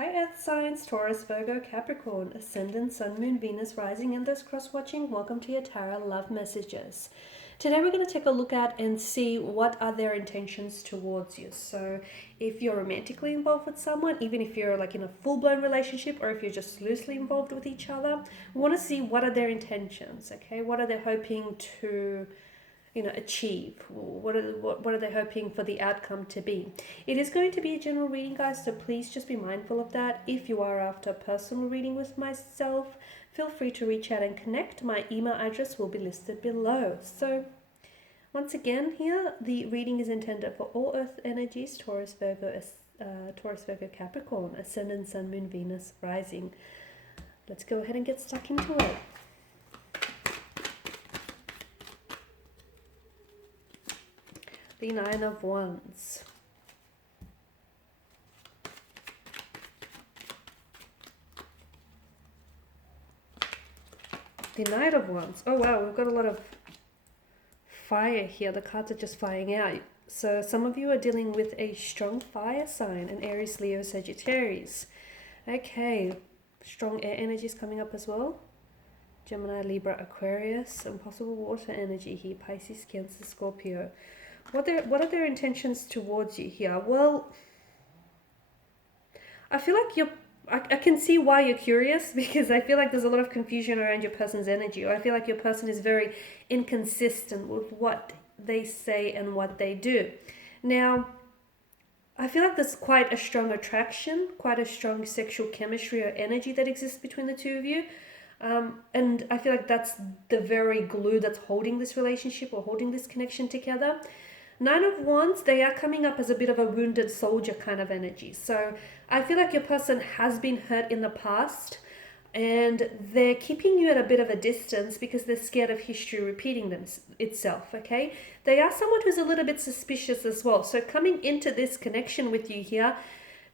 Hi Earth signs, Taurus, Virgo, Capricorn, Ascendant, Sun, Moon, Venus, Rising, and those cross-watching. Welcome to your Tarot Love Messages. Today we're going to take a look at and see what are their intentions towards you. So if you're romantically involved with someone, even if you're like in a full-blown relationship or if you're just loosely involved with each other, we want to see what are their intentions, okay? What are they hoping to achieve? What are they hoping for the outcome to be? It is going to be a general reading, guys, so please just be mindful of that. If you are after a personal reading with myself, feel free to reach out and connect. My email address will be listed below. So once again, here the reading is intended for all earth energies: Taurus, Virgo, Capricorn, Ascendant, Sun, Moon, Venus, Rising. Let's go ahead and get stuck into it. The Nine of Wands. The Knight of Wands. Oh wow, we've got a lot of fire here. The cards are just flying out. So some of you are dealing with a strong fire sign, an Aries, Leo, Sagittarius. Okay, strong air energies coming up as well. Gemini, Libra, Aquarius, and possible water energy here, Pisces, Cancer, Scorpio. What are their intentions towards you here? Well, I feel like I can see why you're curious, because I feel like there's a lot of confusion around your person's energy, or I feel like your person is very inconsistent with what they say and what they do. Now, I feel like there's quite a strong attraction, quite a strong sexual chemistry or energy that exists between the two of you. And I feel like that's the very glue that's holding this relationship or holding this connection together. Nine of Wands, they are coming up as a bit of a wounded soldier kind of energy. So I feel like your person has been hurt in the past and they're keeping you at a bit of a distance because they're scared of history repeating itself, okay? They are someone who's a little bit suspicious as well. So coming into this connection with you here,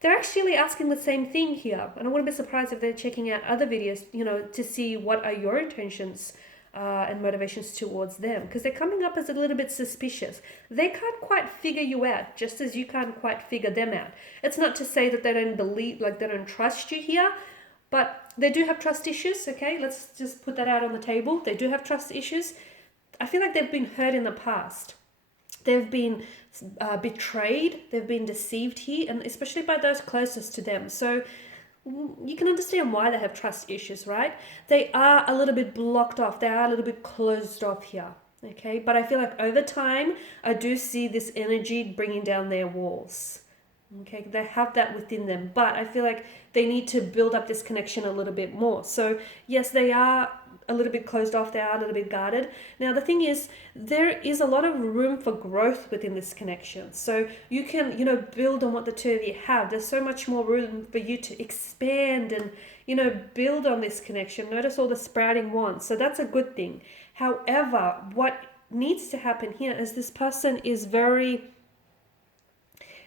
they're actually asking the same thing here. And I wouldn't be surprised if they're checking out other videos, to see what are your intentions and motivations towards them, because they're coming up as a little bit suspicious. They can't quite figure you out, just as you can't quite figure them out. It's not to say that they don't believe, like they don't trust you here, but they do have trust issues, okay? Let's just put that out on the table. They do have trust issues. I feel like they've been hurt in the past. They've been betrayed, they've been deceived here, and especially by those closest to them. So you can understand why they have trust issues, right? They are a little bit blocked off. They are a little bit closed off here, okay? But I feel like over time, I do see this energy bringing down their walls, okay? They have that within them, but I feel like they need to build up this connection a little bit more. So yes, they are a little bit closed off, they are a little bit guarded. Now the thing is, there is a lot of room for growth within this connection. So you can, build on what the two of you have. There's so much more room for you to expand and, build on this connection. Notice all the sprouting wands. So that's a good thing. However, what needs to happen here is this person is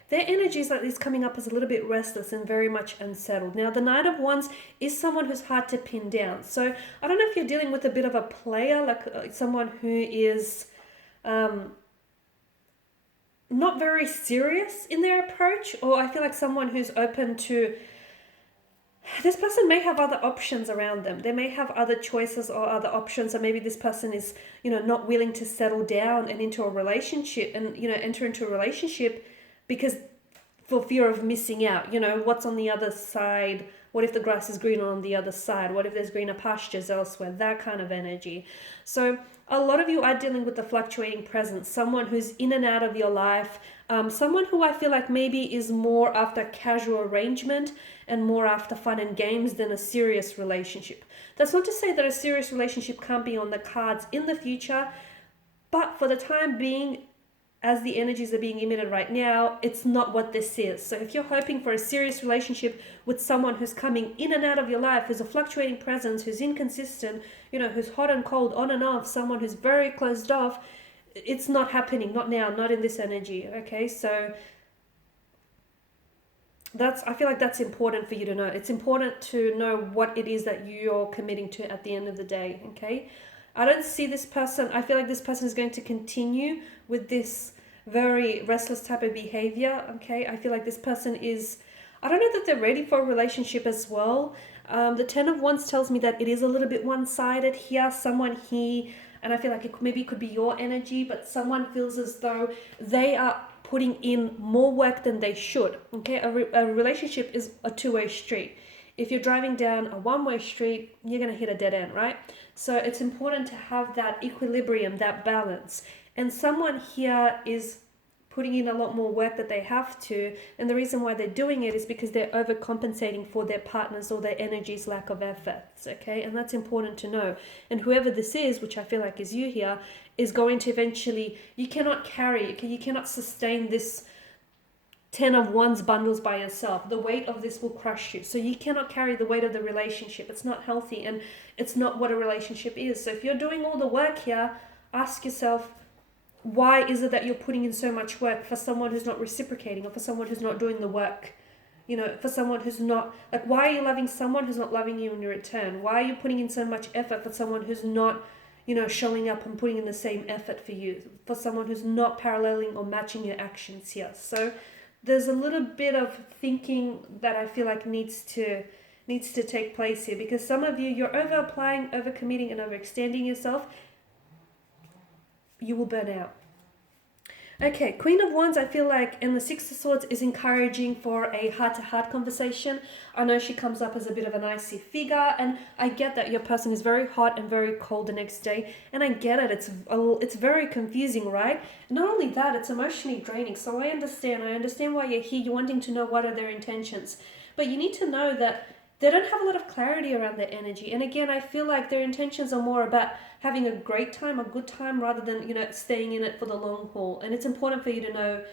their energy is coming up as a little bit restless and very much unsettled. Now, the Knight of Wands is someone who's hard to pin down. So I don't know if you're dealing with a bit of a player, like someone who is not very serious in their approach, or I feel like someone who's open to... This person may have other options around them. They may have other choices or other options, or maybe this person is, not willing to settle down and into a relationship and, enter into a relationship because for fear of missing out, what's on the other side? What if the grass is greener on the other side? What if there's greener pastures elsewhere? That kind of energy. So a lot of you are dealing with the fluctuating presence, someone who's in and out of your life, someone who I feel like maybe is more after casual arrangement and more after fun and games than a serious relationship. That's not to say that a serious relationship can't be on the cards in the future, but for the time being, as the energies are being emitted right now, it's not what this is. So if you're hoping for a serious relationship with someone who's coming in and out of your life, who's a fluctuating presence, who's inconsistent, who's hot and cold, on and off, someone who's very closed off, it's not happening, not now, not in this energy, okay? So I feel like that's important for you to know. It's important to know what it is that you're committing to at the end of the day, okay? I don't see this person, I feel like this person is going to continue with this very restless type of behavior, okay? I feel like this person is I don't know that they're ready for a relationship as well. The Ten of Wands tells me that it is a little bit one-sided here. Someone here, and I feel like maybe it could be your energy, but someone feels as though they are putting in more work than they should. Okay, a relationship is a two-way street. If you're driving down a one-way street, you're going to hit a dead end, right? So it's important to have that equilibrium, that balance. And someone here is putting in a lot more work that they have to, and the reason why they're doing it is because they're overcompensating for their partners or their energy's lack of efforts. Okay, and that's important to know. And whoever this is, which I feel like is you here, is going to eventually, you cannot carry, you cannot sustain this 10 of Wands bundles by yourself. The weight of this will crush you. So you cannot carry the weight of the relationship. It's not healthy, and it's not what a relationship is. So if you're doing all the work here, ask yourself, why is it that you're putting in so much work for someone who's not reciprocating, or for someone who's not doing the work? You know, for someone who's not, like, why are you loving someone who's not loving you in return? Why are you putting in so much effort for someone who's not, you know, showing up and putting in the same effort for you? For someone who's not paralleling or matching your actions here. So there's a little bit of thinking that I feel like needs to take place here, because some of you, you're over applying, over committing, and overextending yourself. You will burn out. Okay, Queen of Wands, I feel like, and the Six of Swords is encouraging for a heart-to-heart conversation. I know she comes up as a bit of an icy figure, and I get that your person is very hot and very cold the next day, and I get it. It's very confusing, right? Not only that, it's emotionally draining. So I understand why you're here. You're wanting to know what are their intentions, but you need to know that they don't have a lot of clarity around their energy. And again, I feel like their intentions are more about having a great time, a good time, rather than, you know, staying in it for the long haul. And it's important for you to know,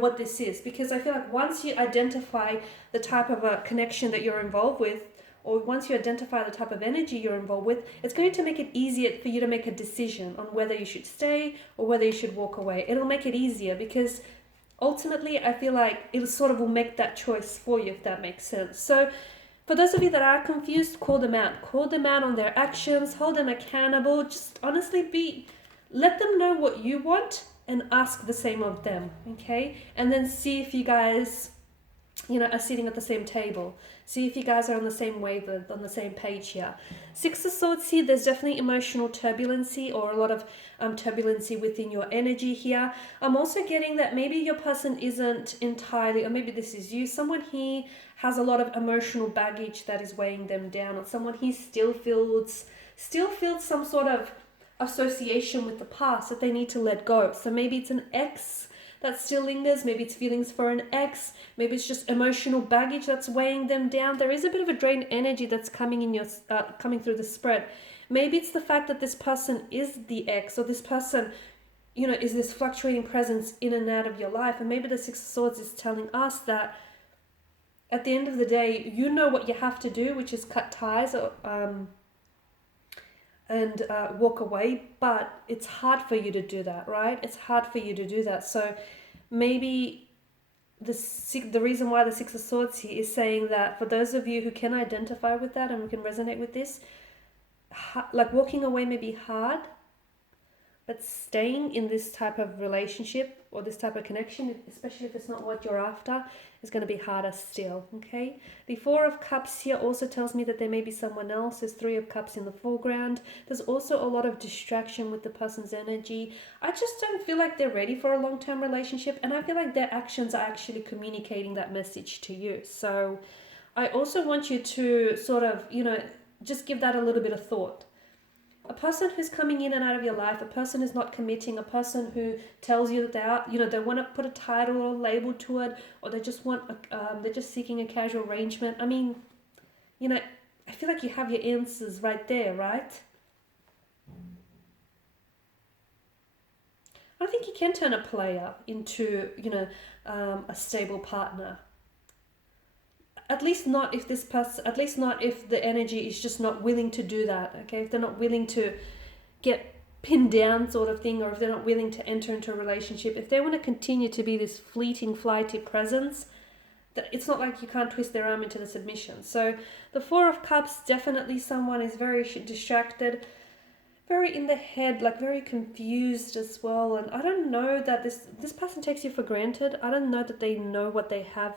what this is, because I feel like once you identify the type of a connection that you're involved with, or once you identify the type of energy you're involved with, it's going to make it easier for you to make a decision on whether you should stay or whether you should walk away. It'll make it easier, because ultimately I feel like it sort of will make that choice for you, if that makes sense. So for those of you that are confused, call them out. Call them out on their actions, hold them accountable. Just honestly let them know what you want and ask the same of them, okay? And then see if you guys, are sitting at the same table. See if you guys are on the same wavelength, on the same page here. Six of Swords here, there's definitely emotional turbulency, or a lot of turbulency within your energy here. I'm also getting that maybe your person isn't entirely, or maybe this is you, someone here has a lot of emotional baggage that is weighing them down, or someone here still feels some sort of association with the past that they need to let go. So maybe it's an ex that still lingers, maybe it's feelings for an ex, maybe it's just emotional baggage that's weighing them down. There is a bit of a drained energy that's coming through the spread. Maybe it's the fact that this person is the ex, or this person, is this fluctuating presence in and out of your life. And maybe the Six of Swords is telling us that at the end of the day, you know what you have to do, which is cut ties and walk away, but it's hard for you to do that, right? It's hard for you to do that. So maybe the reason why the Six of Swords here is saying that for those of you who can identify with that and who can resonate with this, like walking away may be hard, but staying in this type of relationship or this type of connection, especially if it's not what you're after, is going to be harder still, okay? The Four of Cups here also tells me that there may be someone else. There's Three of Cups in the foreground. There's also a lot of distraction with the person's energy. I just don't feel like they're ready for a long-term relationship, and I feel like their actions are actually communicating that message to you. So I also want you to sort of, just give that a little bit of thought. A person who's coming in and out of your life, a person who's not committing, a person who tells you that they are, they want to put a title or a label to it, or they just want, they're just seeking a casual arrangement. I mean, I feel like you have your answers right there, right? I think you can turn a player into, a stable partner. At least not if the energy is just not willing to do that, okay? If they're not willing to get pinned down sort of thing, or if they're not willing to enter into a relationship, if they want to continue to be this fleeting, flighty presence, that it's not like you can't twist their arm into the submission. So the Four of Cups, definitely someone is very distracted, very in the head, like very confused as well. And I don't know that this person takes you for granted. I don't know that they know what they have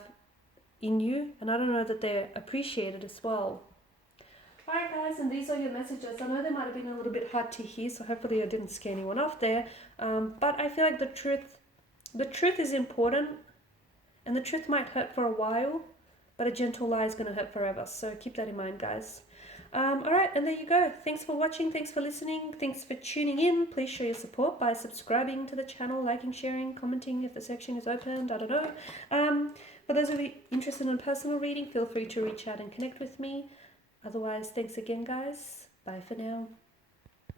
in you, and I don't know that they're appreciated as well. Alright guys, and these are your messages. I know they might have been a little bit hard to hear, so hopefully I didn't scare anyone off there. But I feel like the truth is important, and the truth might hurt for a while, but a gentle lie is going to hurt forever. So keep that in mind, guys. Alright, and there you go. Thanks for watching, thanks for listening, thanks for tuning in. Please show your support by subscribing to the channel, liking, sharing, commenting if the section is opened, I don't know. For those of you interested in personal reading, feel free to reach out and connect with me. Otherwise, thanks again, guys. Bye for now.